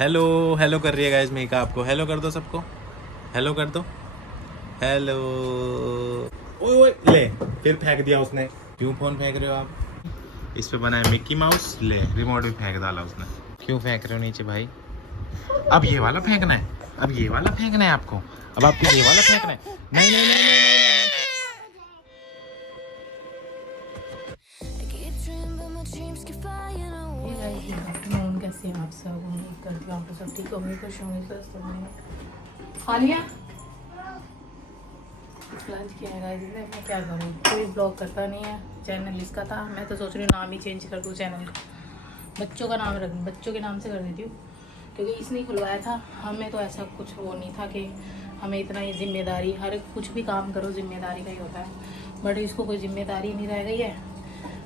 Hello hello कर रही है गाइस मेका आपको। हेलो कर दो सबको, हेलो कर दो, हेलो। ओए ओए ले, फिर फेंक दिया उसने। क्यों फोन फेंक रहे हो आप? इस पे बना है मिक्की माउस। ले रिमोट भी फेंक डाला उसने। क्यों फेंक रहे हो नीचे भाई? अब ये वाला फेंकना है, अब ये वाला फेंकना है आपको। अब आपको ये वाला फेंकना है। नहीं नहीं नहीं नहीं, नहीं। Hey guys, good afternoon. कैसे हैं आप सब? उम्मीद करती हूँ आप सब ठीक होंगे, खुश होंगे, स्वस्थ होंगे। खा लिया? लंच किया है गाइस। मैं क्या करूँ, कोई ब्लॉग करता नहीं है। चैनल इसका था, मैं तो सोच रही हूँ नाम ही चेंज कर दूँ चैनल का। बच्चों का नाम रख, बच्चों के नाम से कर देती हूँ, क्योंकि इसने खुलवाया था। हमें तो ऐसा कुछ वो नहीं था कि हमें इतना ही जिम्मेदारी, हर कुछ भी काम करो जिम्मेदारी का ही होता है, बट इसको कोई जिम्मेदारी नहीं रह गई है,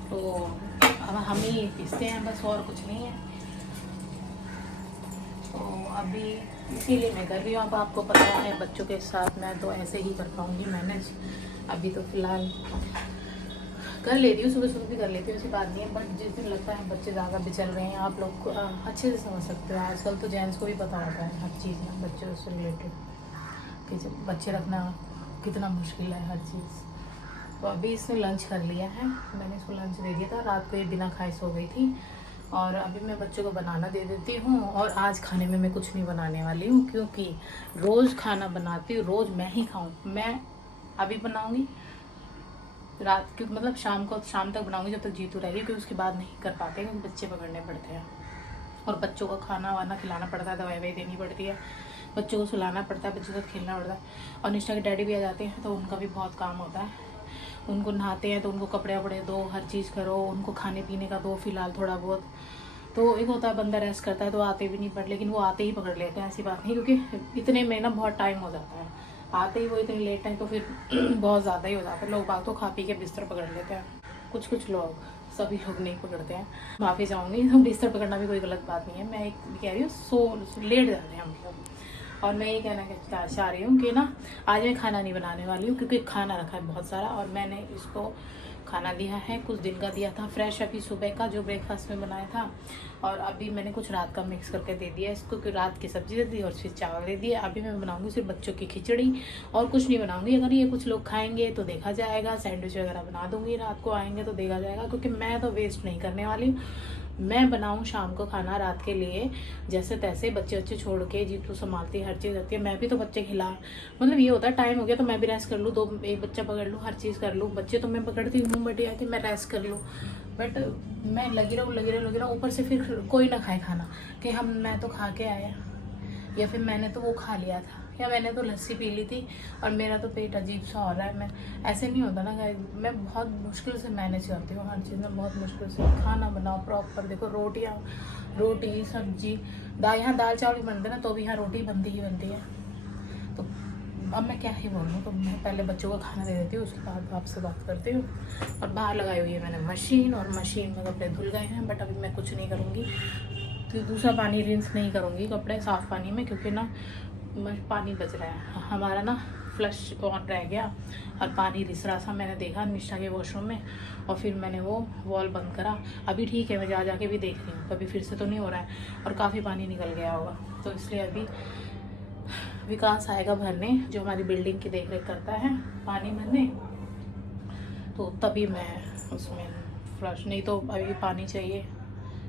तो अब हम ही पिसते हैं बस, और कुछ नहीं है। तो अभी इसीलिए मैं कर रही हूँ। अब आपको पता है बच्चों के साथ मैं तो ऐसे ही कर पाऊँगी मैनेज। अभी तो फ़िलहाल कर लेती हूँ, सुबह सुबह भी कर लेती हूँ, ऐसी बात नहीं है, बट जिस दिन लगता है बच्चे ज़्यादा बिचल रहे हैं, आप लोग को अच्छे से समझ सकते हो। आजकल तो जेंट्स को भी पता होता है हर चीज़ ना, बच्चों से रिलेटेड, कि जब बच्चे रखना कितना मुश्किल है हर चीज़। तो अभी इसने लंच कर लिया है, मैंने इसको लंच दे दिया था। रात को ये बिना खाए सो गई थी, और अभी मैं बच्चों को बनाना दे देती हूँ। और आज खाने में मैं कुछ नहीं बनाने वाली हूँ, क्योंकि रोज़ खाना बनाती हूँ, रोज़ मैं ही खाऊँ। मैं अभी बनाऊँगी रात, क्योंकि मतलब शाम तक बनाऊँगी, जब तक जीतू रहेगी, क्योंकि उसके बाद नहीं कर पाते, क्योंकि बच्चे पकड़ने पड़ते हैं और बच्चों का खाना वाना खिलाना पड़ता है, दवाई ववाई देनी पड़ती है, बच्चों को सुलाना पड़ता है, बच्चों के साथ खेलना पड़ता है। और निष्ठा के डैडी भी आ जाते हैं, तो उनका भी बहुत काम होता है। उनको नहाते हैं तो उनको कपड़े वपड़े दो, हर चीज़ करो, उनको खाने पीने का दो फिलहाल थोड़ा बहुत। तो एक होता है बंदा रेस्ट करता है तो आते भी नहीं, पड़ लेकिन वो आते ही पकड़ लेते हैं, ऐसी बात नहीं, क्योंकि इतने में ना बहुत टाइम हो जाता है। आते ही वो इतनी लेट है तो फिर बहुत ज़्यादा ही हो जाता है। लोग बाग तो खा पी के बिस्तर पकड़ लेते हैं, कुछ कुछ लोग, सभी लोग नहीं पकड़ते हैं। माफ़ी चाहूँगी, तो बिस्तर पकड़ना भी कोई गलत बात नहीं है, मैं एक कह रही हूँ सो लेट जाते हैं मतलब। और मैं ये कहना चाह रही हूँ कि ना, आज मैं खाना नहीं बनाने वाली हूँ, क्योंकि खाना रखा है बहुत सारा, और मैंने इसको खाना दिया है, कुछ दिन का दिया था फ्रेश, अभी सुबह का जो ब्रेकफास्ट में बनाया था, और अभी मैंने कुछ रात का मिक्स करके दे दिया इसको, कि रात की सब्ज़ी दे दी और फिर चावल दे दिया। अभी मैं बनाऊंगी सिर्फ बच्चों की खिचड़ी, और कुछ नहीं बनाऊंगी। अगर ये कुछ लोग खाएंगे तो देखा जाएगा, सैंडविच वगैरह बना दूंगी, रात को आएंगे तो देखा जाएगा, क्योंकि मैं तो वेस्ट नहीं करने वाली हूँ। मैं बनाऊँ शाम को खाना रात के लिए, जैसे तैसे, बच्चे बच्चे छोड़ के, जीतू संभालती है, हर चीज़ करती है, मैं भी तो बच्चे खिला, मतलब ये होता है टाइम हो गया तो मैं भी रेस्ट कर लूँ, दो एक बच्चा पकड़ लूँ, हर चीज़ कर लूँ। बच्चे तो मैं पकड़ती हूँ, बट यह कि मैं रेस्ट कर लूँ, बट मैं लगी रहूँ ऊपर से फिर कोई ना खाए खाना, कि मैं तो खा के आया, या फिर मैंने तो वो खा लिया था, या मैंने तो लस्सी पी ली थी और मेरा तो पेट अजीब सा हो रहा है। मैं ऐसे नहीं होता ना गाइस, मैं बहुत मुश्किल से मैनेज करती हूँ हर चीज़ में, बहुत मुश्किल से खाना बनाओ प्रॉपर। देखो रोटी सब्जी दाल, यहाँ दाल चावल भी बनते ना, तो भी यहाँ रोटी बनती ही बनती है। तो अब मैं क्या ही बोलूँ, तो मैं पहले बच्चों को खाना दे देती हूँ, उसके बाद आपसे बात करती हूँ। और बाहर लगाई हुई है मैंने मशीन, और मशीन में कपड़े धुल गए हैं, बट अभी मैं कुछ नहीं करूँगी, तो दूसरा पानी रिंस नहीं करूँगी कपड़े साफ़ पानी में, क्योंकि ना पानी बच रहा है हमारा ना, फ्लश ऑन रह गया और पानी रिस रहा था। मैंने देखा निष्ठा के वॉशरूम में, और फिर मैंने वो वॉल बंद करा। अभी ठीक है, मैं जाके भी देख रही हूँ कभी फिर से तो नहीं हो रहा है, और काफ़ी पानी निकल गया होगा, तो इसलिए अभी विकास आएगा भरने, जो हमारी बिल्डिंग की देख रेख करता है, पानी भरने, तो तभी मैं उसमें फ्लश, नहीं तो अभी पानी चाहिए,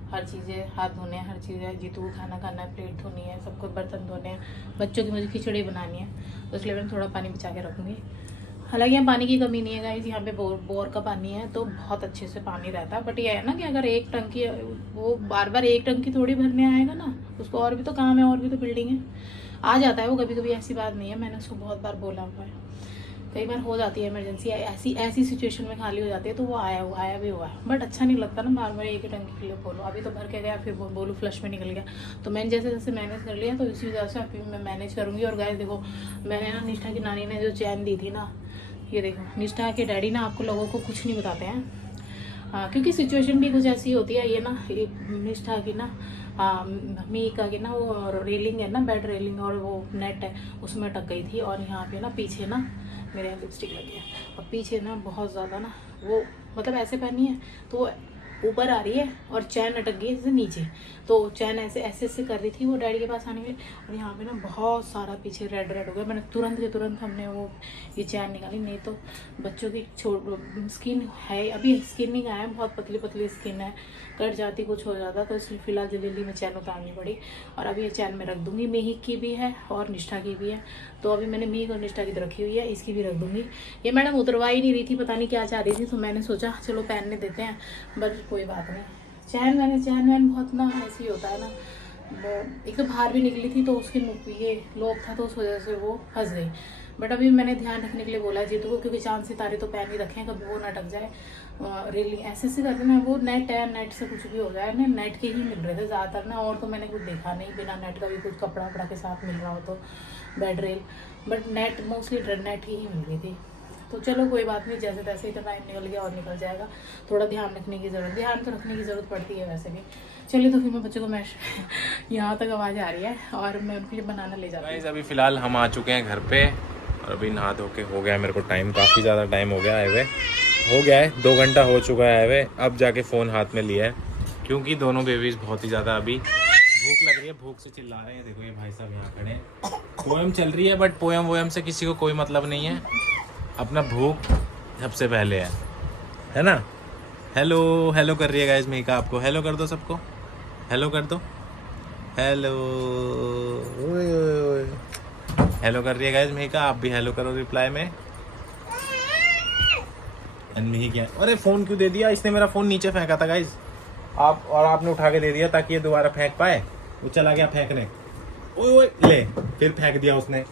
हर चीज़ें, हाथ धोने हैं, हर चीज़ें, जीतू को खाना खाना है, प्लेट धोनी है, सबको बर्तन धोने हैं, बच्चों की मुझे खिचड़ी बनानी है, तो इसलिए मैं थोड़ा पानी बचा के रखूँगी। हालांकि यहाँ पानी की कमी नहीं है गाइस, यहाँ पे बोर का पानी है, तो बहुत अच्छे से पानी रहता है। बट ये है ना कि अगर एक टंकी, वो बार बार एक टंकी थोड़ी भरने आएगा ना, उसको और भी तो काम है, और भी तो बिल्डिंग है, आ जाता है वो कभी कभी, ऐसी बात नहीं है, मैंने उसको बहुत बार बोला हुआ है। कई बार हो जाती है इमरजेंसी, ऐसी सिचुएशन में खाली हो जाती है, तो वो आया भी हुआ है, बट अच्छा नहीं लगता ना बार बार एक ही टंकी के लिए बोलो। अभी तो भर के गया, फिर बोलूँ फ्लश में निकल गया, तो मैंने जैसे जैसे मैनेज कर लिया, तो इसी वजह से अभी मैं मैनेज करूँगी। और गाइस देखो, मैंने ना निष्ठा की नानी ने जो चैन दी थी ना, ये देखो, निष्ठा के डैडी ना आपको लोगों को कुछ नहीं बताते हैं, क्योंकि सिचुएशन भी कुछ ऐसी होती है। ये ना निष्ठा की ना, मीका की ना वो रेलिंग है ना, बेड रेलिंग, और वो नेट है, उसमें अटक गई थी, और यहाँ पे ना पीछे ना मेरे यहाँ लिपस्टिक लगी है, और पीछे ना बहुत ज़्यादा ना वो, मतलब ऐसे पहनी है तो ऊपर आ रही है और चैन अटक गई है जैसे नीचे। तो चैन ऐसे ऐसे ऐसे कर रही थी वो डैडी के पास आने के लिए, और यहाँ पे ना बहुत सारा पीछे रेड रेड हो गया। मैंने तुरंत के तुरंत हमने वो ये चैन निकाली, नहीं तो बच्चों की स्किन है, अभी स्किन नहीं आया, बहुत पतली पतली स्किन है, कट जाती कुछ हो जाता, तो इसलिए फिलहाल जल्दी जल्दी में चैन उतारनी पड़ी। और अभी ये चैन मैं रख दूंगी, मेहिक की भी है और निष्ठा की भी है। तो अभी मैंने मेहिक और निष्ठा की तो रखी हुई है, इसकी भी रख दूंगी। ये मैडम उतरवा ही नहीं रही थी, पता नहीं क्या चाह रही थी, तो मैंने सोचा चलो पहनने देते हैं, बट कोई बात नहीं। चैन वैन बहुत ना ऐसे ही होता है ना, वो एक तो बाहर भी निकली थी तो उसके ये लॉक था तो उस वजह से वो फंस गई। बट अभी मैंने ध्यान रखने के लिए बोला जीतू को, क्योंकि चांद सितारे तो पहन ही रखे हैं, कभी वो ना अटक जाए। रेलिंग ऐसे ऐसे करते ना, वो नेट है, नेट से कुछ भी हो जाए ना, नेट के ही मिल रहे थे ज़्यादातर ना, और तो मैंने कुछ देखा नहीं बिना नेट का भी कुछ कपड़ा वपड़ा के साथ मिल रहा हो तो bed rail, but net mostly net की ही मिल रही थी। तो चलो कोई बात नहीं, जैसे तैसे ही तो टाइम निकल गया और निकल जाएगा। थोड़ा ध्यान रखने की ध्यान तो रखने की ज़रूरत पड़ती है वैसे भी। चलिए तो फिर मैं बच्चों को मैं यहाँ तक आवाज़ आ रही है और मैं उनके लिए बनाना ले जाती हूँ। अभी फ़िलहाल हम आ चुके हैं घर पे और अभी नहा धो के हो गया मेरे को टाइम, काफ़ी ज़्यादा टाइम हो गया आए हुए, हो गया है 2 घंटा हो चुका है आए हुए। अब जाके फ़ोन हाथ में लिया है क्योंकि दोनों बेबीज़ बहुत ही ज़्यादा अभी भूख लग रही है, भूख से चिल्ला रहे हैं। देखो ये भाई साहब यहाँ खड़े हैं, पोएम चल रही है, बट पोएम वोएम से किसी को कोई मतलब नहीं है, अपना भूख सबसे पहले है ना। हेलो हेलो कर रही है गाइस मेहिका आपको, हेलो कर दो सबको, हेलो कर दो, हेलो हेलो कर रही है गाइस मेहिका, आप भी हेलो करो रिप्लाई में। एंड क्या, अरे फ़ोन क्यों दे दिया इसने, मेरा फ़ोन नीचे फेंका था गाइस आप, और आपने उठा के दे दिया ताकि ये दोबारा फेंक पाए, वो चला गया फेंकने। ओए ले फिर फेंक दिया उसने।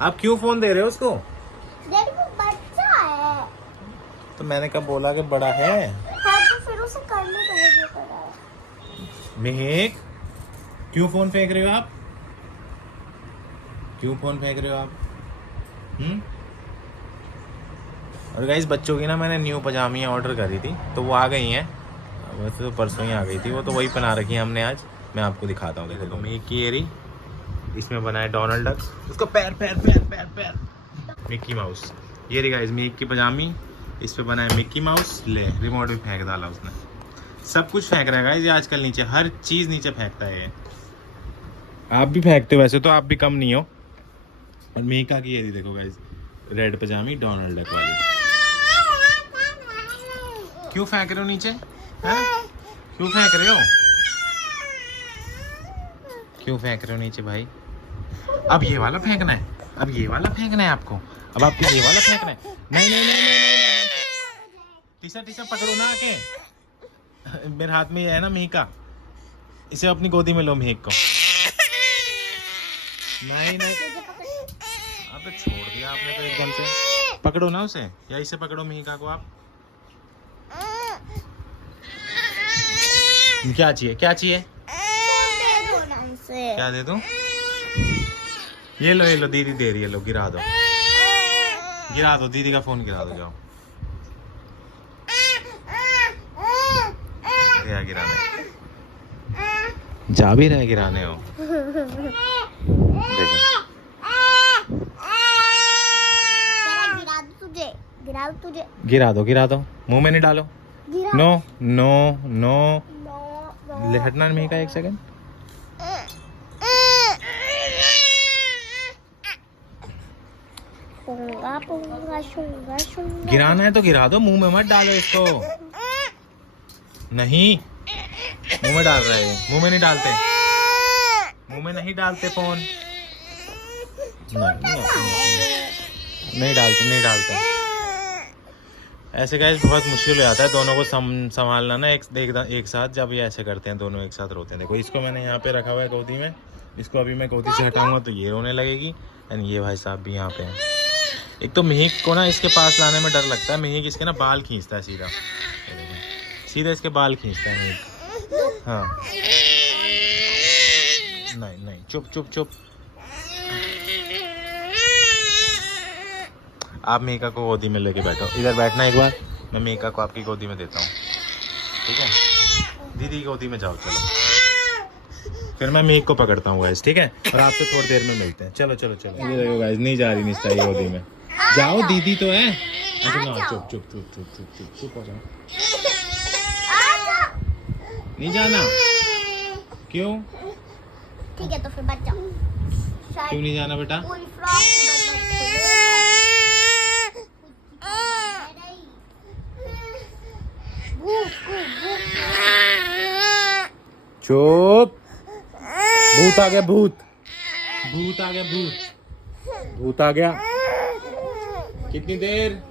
आप क्यों फ़ोन दे रहे हो उसको? बच्चा है तो मैंने कब बोला कि बड़ा है? तो फिर उसे करने को मुझे पड़ा। मेहिक क्यों फ़ोन फेंक रहे हो आप? क्यों फ़ोन फेंक रहे हो आप? और गाइस बच्चों की ना मैंने न्यू पजामियाँ ऑर्डर करी थी तो वो आ गई हैं, वैसे तो परसों ही आ गई थी, वो तो वही पहना रखी है हमने आज। मैं आपको दिखाता हूँ, देखो मेहिक की एरी, इसमें बना है डोनाल्ड डक, उसका पैर पैर पैर पैर पैर मिक्की माउस। ये रही गाइस मेहिक की पजामी, इस पे बना है मिक्की माउस। ले रिमोट भी फेंक डाला उसने, सब कुछ फेंक रहा है गाइस ये आजकल, नीचे हर चीज़ नीचे फेंकता है ये। आप भी फेंकते हो वैसे तो, आप भी कम नहीं हो। और मेहिका की ये देखो गाइस रेड पजामी डोनाल्ड डक वाली। क्यों फेंक रहे हो नीचे? हैं? क्यों फेंक रहे हो? क्यों फेंक रहे हो नीचे भाई? अब ये वाला फेंकना है, अब ये वाला फेंकना है आपको, अब आपको ये वाला फेंकना है। नहीं नहीं नहीं नहीं टीचर टीचर पकड़ो ना आके, मेरे हाथ में ये है ना मेहिका, इसे अपनी गोदी में लो मेहिक को। नहीं नहीं अबे छोड़ दिया आपने तो एकदम से, पकड़ो ना उसे, या इसे पकड़ो मेहिका को आप। क्या चाहिए क्या चाहिए? क्या दे दूं? ये लो दीदी दे रही है, लो गिरा दो दीदी का फोन गिरा दो, जाओ गया गिराने, जा भी रहे गिराने हो। देखो गिरा दो मुंह में नहीं डालो। नो नो नो ले हटना नहीं का, एक सेकंड। गिराना है तो गिरा दो, मुंह में मत डालो इसको। नहीं मुंह में डाल रहा है, मुंह में नहीं डालते, मुंह में नहीं डालते फोन, नहीं डालते। ऐसे गाइस बहुत मुश्किल हो जाता है दोनों को संभालना ना एक साथ, जब ये ऐसे करते हैं दोनों एक साथ रोते हैं। देखो इसको मैंने यहाँ पे रखा हुआ है गोदी में, इसको अभी मैं गोदी से हटाऊंगा तो ये रोने लगेगी, एंड ये भाई साहब भी यहाँ पे हैं। एक तो मेहिक को ना इसके पास लाने में डर लगता है, मेहिक इसके ना बाल खींचता है सीधा इसके बाल खींचता है मेहिक। हाँ नहीं चुप आप मेहिका को गोदी में लेके बैठो, इधर बैठना एक बार, मैं मेहिका को आपकी गोदी में देता हूँ, ठीक है? दीदी की गोदी में जाओ चलो, फिर मैं मेहिक को पकड़ता हूँ गाइस, ठीक है? और आपसे थोड़ी देर में मिलते हैं। चलो ये देखो गाइस नहीं जा रही निष्ठा ये गोदी में, जाओ दीदी तो है। अच्छा ना चुप हो जाओ। नहीं जाना? क्यों? ठीक है तो फिर बच जाओ। क्यों नहीं जाना बेटा? पूरी फ्रॉक की चुप। भूत आ गया, भूत भूत आ गया, भूत भूत आ गया। कितनी देर?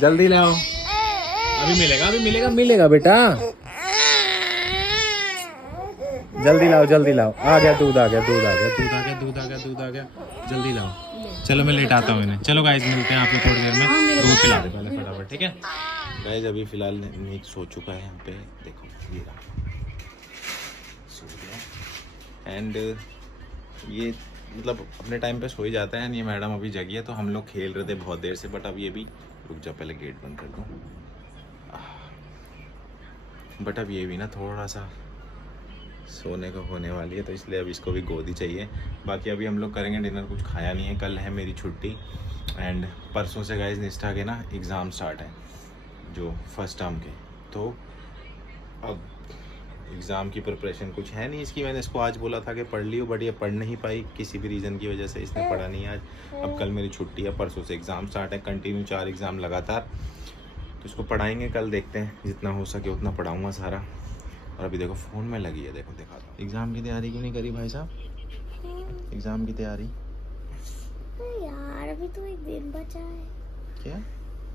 जल्दी लाओ। अभी मिलेगा, अभी मिलेगा, मिलेगा बेटा। जल्दी लाओ, जल्दी लाओ। आ गया दूध, आ गया दूध, आ गया दूध, आ गया दूध, आ गया दूध, आ गया। जल्दी लाओ। चलो मैं लेट आता हूँ इन्हें। चलो गाइस मिलते हैं आपको थोड़ी देर में। दूध पिला दे पहले फटाफट, ठीक है गाइस। अभी फिलहाल मीक सो चुका है यहाँ पे, देखो ये रहा सो गया। एंड ये मतलब अपने टाइम पे सो ही जाता है। ये मैडम अभी जगी है तो हम लोग खेल रहे थे बहुत देर से, बट अब ये भी रुक जा, पहले गेट बंद कर दूँ। बट अब ये भी ना थोड़ा सा सोने को होने वाली है, तो इसलिए अब इसको भी गोदी चाहिए। बाकी अभी हम लोग करेंगे डिनर, कुछ खाया नहीं है। कल है मेरी छुट्टी एंड परसों से गाइस निष्ठा के ना एग्ज़ाम स्टार्ट है, जो फर्स्ट टर्म के। तो अब एग्ज़ाम की प्रिपरेशन कुछ है नहीं इसकी। मैंने इसको आज बोला था कि पढ़ लियो, बट ये पढ़ नहीं पाई किसी भी रीज़न की वजह से, इसने पढ़ा नहीं आज। अब कल मेरी छुट्टी है, परसों से एग्ज़ाम स्टार्ट है, कंटिन्यू 4 एग्ज़ाम लगातार। तो इसको पढ़ाएंगे कल, देखते हैं जितना हो सके उतना पढ़ाऊँगा सारा। और अभी देखो फ़ोन में लगी है, देखो दिखाता हूँ। एग्ज़ाम की तैयारी क्यों नहीं करी भाई साहब? एग्ज़ाम की तैयारी यार अभी तो एक दिन बचा है। क्या?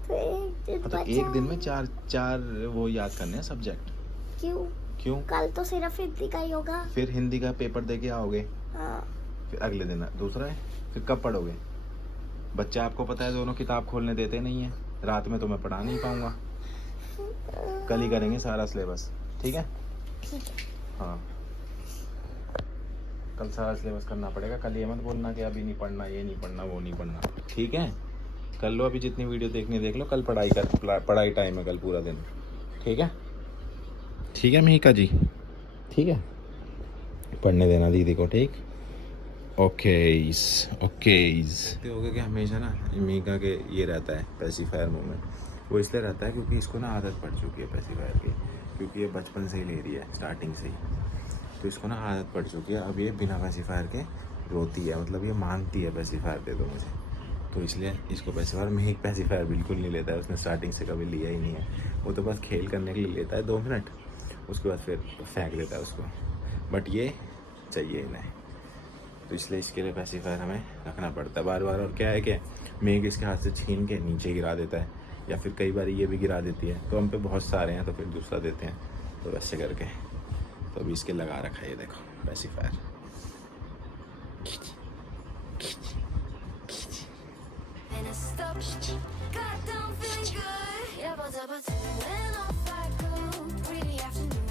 तो एक दिन तो एक दिन में चार वो याद करने हैं सब्जेक्ट। क्यों? क्यों? कल तो सिर्फ हिंदी का ही होगा। फिर हिंदी का पेपर दे के आओगे, हाँ। फिर अगले दिन दूसरा है, फिर कब पढ़ोगे? बच्चे आपको पता है दोनों किताब खोलने देते नहीं है, रात में तो मैं पढ़ा नहीं पाऊंगा। कल ही करेंगे सारा सिलेबस, ठीक है? ठीक है। हाँ कल सारा सिलेबस करना पड़ेगा। कल ये मत बोलना कि अभी नहीं पढ़ना, ये नहीं पढ़ना, वो नहीं पढ़ना, ठीक है? कर लो अभी जितनी वीडियो देखनी देख लो। कल पढ़ाई टाइम है कल पूरा दिन, ठीक है? ठीक है मिहिका जी, ठीक है? पढ़ने देना दीदी को, ठीक? ओकेज हो गया कि हमेशा ना मिहिका के ये रहता है पैसिफायर मोमेंट। वो इसलिए रहता है क्योंकि इसको ना आदत पड़ चुकी है पैसिफायर की, क्योंकि ये बचपन से ही ले रही है, स्टार्टिंग से ही। तो इसको ना आदत पड़ चुकी है। अब ये बिना पैसिफायर के रोती है, मतलब ये मांगती है पैसिफायर दे दो मुझे। तो इसलिए इसको पैसिफायर में एक पैसिफायर बिल्कुल नहीं लेता है, उसने स्टार्टिंग से कभी लिया ही नहीं है। वो तो बस खेल करने के लिए लेता है 2 मिनट, उसके बाद फिर फेंक देता है उसको। बट ये चाहिए इन्हें, तो इसलिए इसके लिए पैसिफायर हमें रखना पड़ता है बार बार। और क्या है कि मेघ इसके हाथ से छीन के नीचे गिरा देता है, या फिर कई बार ये भी गिरा देती है। तो हम पे बहुत सारे हैं तो फिर दूसरा देते हैं, तो वैसे करके। तो अभी इसके लगा रखा है, ये देखो pacifier. And I stopped. God, I'm feeling good. Yeah, but when I go, really afternoon.